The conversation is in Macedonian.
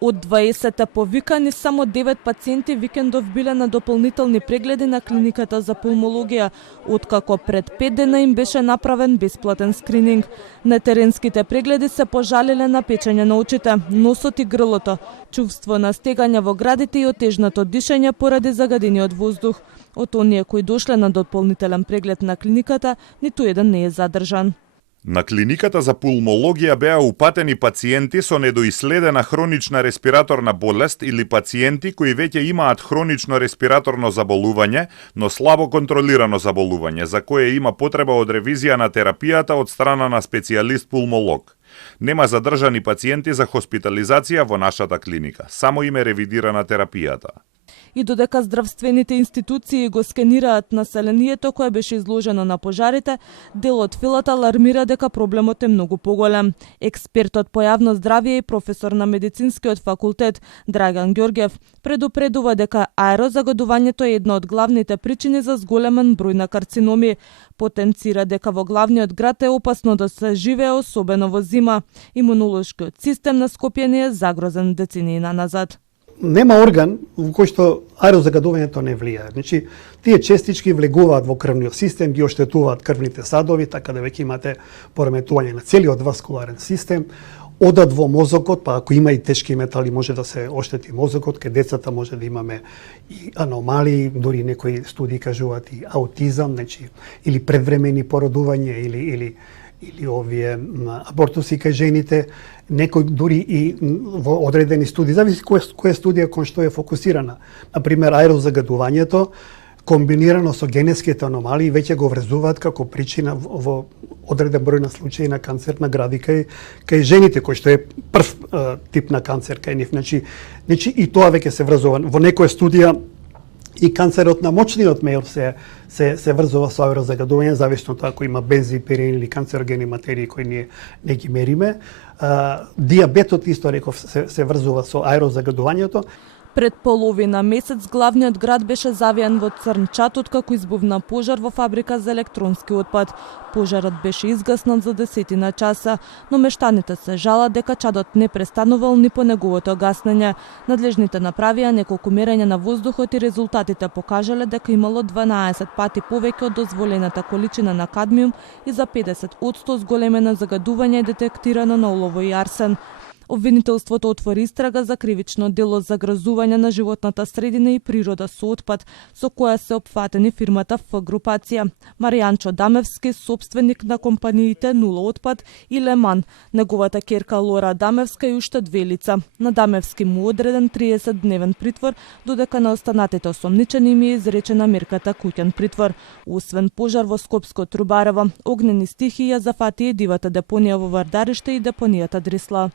Од 20 повикани, само 9 пациенти викендов биле на дополнителни прегледи на клиниката за пулмологија, откако пред 5 дена им беше направен бесплатен скрининг. На теренските прегледи се пожалиле на печење на очите, носот и грлото, чувство на стегање во градите и отежнато дишење поради загадениот воздух. Од оние кои дошле на дополнителен преглед на клиниката, ниту еден не е задржан. На клиниката за пулмологија беа упатени пациенти со недоиследена хронична респираторна болест или пациенти кои веќе имаат хронично респираторно заболување, но слабо контролирано заболување, за кое има потреба од ревизија на терапијата од страна на специјалист пулмолог. Нема задржани пациенти за хоспитализација во нашата клиника, само им е ревидирана терапијата. И додека здравствените институции го скенираат населението кое беше изложено на пожарите, дел од филата алармира дека проблемот е многу поголем. Експертот по јавно здравје и професор на медицинскиот факултет Драган Ѓорѓев предупредува дека аерозагадувањето е една од главните причини за зголемен број на карциноми. Потенцира дека во главниот град е опасно да се живее, особено во зима. Имунолошкиот систем на Скопје не е загрозен децении назад. Нема орган во кој што аерозагадувањето не влијае. Значи, тие честички влегуваат во крвниот систем, ги оштетуваат крвните садови, така да веќе имате пореметување на целиот васкуларен систем, одат во мозокот, па ако има и тешки метали може да се оштети мозокот, кај децата може да имаме и аномалии, дури некои студии кажуваат и аутизам, значи или предвремени породување или овие абортуси кај жените, некои дури и во одредени студии, зависи која студија кон што е фокусирана. Например, аерозагадувањето комбинирано со генетските аномалии веќе го врзуваат како причина во одреден број на случаи на канцер на гради кај жените, кој што е прв тип на канцер кај нив. Значи и тоа веќе се врзува. Во некоја студија и канцерот на мочниот мејор се врзува со аерозагадување, зависно тоа ако има бензопирен или канцерогени материи кои ние не ги мериме. Диабетот исто реков се врзува со аерозагадувањето. Пред половина месец главниот град беше завијан во црн чат откако избувна пожар во фабрика за електронски отпад. Пожарот беше изгаснат за 10 часа, но мештаните се жалат дека чадот не престанувал ни по неговото гаснење. Надлежните направија неколку мерења на воздухот и резултатите покажале дека имало 12 пати повеќе од дозволената количина на кадмиум и за 50% зголемено загадување детектирано на олово и арсен. Обвинителството отвори истрага за кривично дело загрозување на животната средина и природа со отпад, со која се опфатени фирмата Ф групација, Маријанчо Дамевски, собственик на компаниите Нула отпад и Леман, неговата ќерка Лора Дамевска и уште 2 лица. На Дамевски му одреден 30-дневен притвор, додека на останатите осомничени им е изречена мерката куќен притвор. Освен пожар во Скопско Трубарево, огнени стихии ја зафати и дивата депонија во Вардариште и депонијата Дрисла.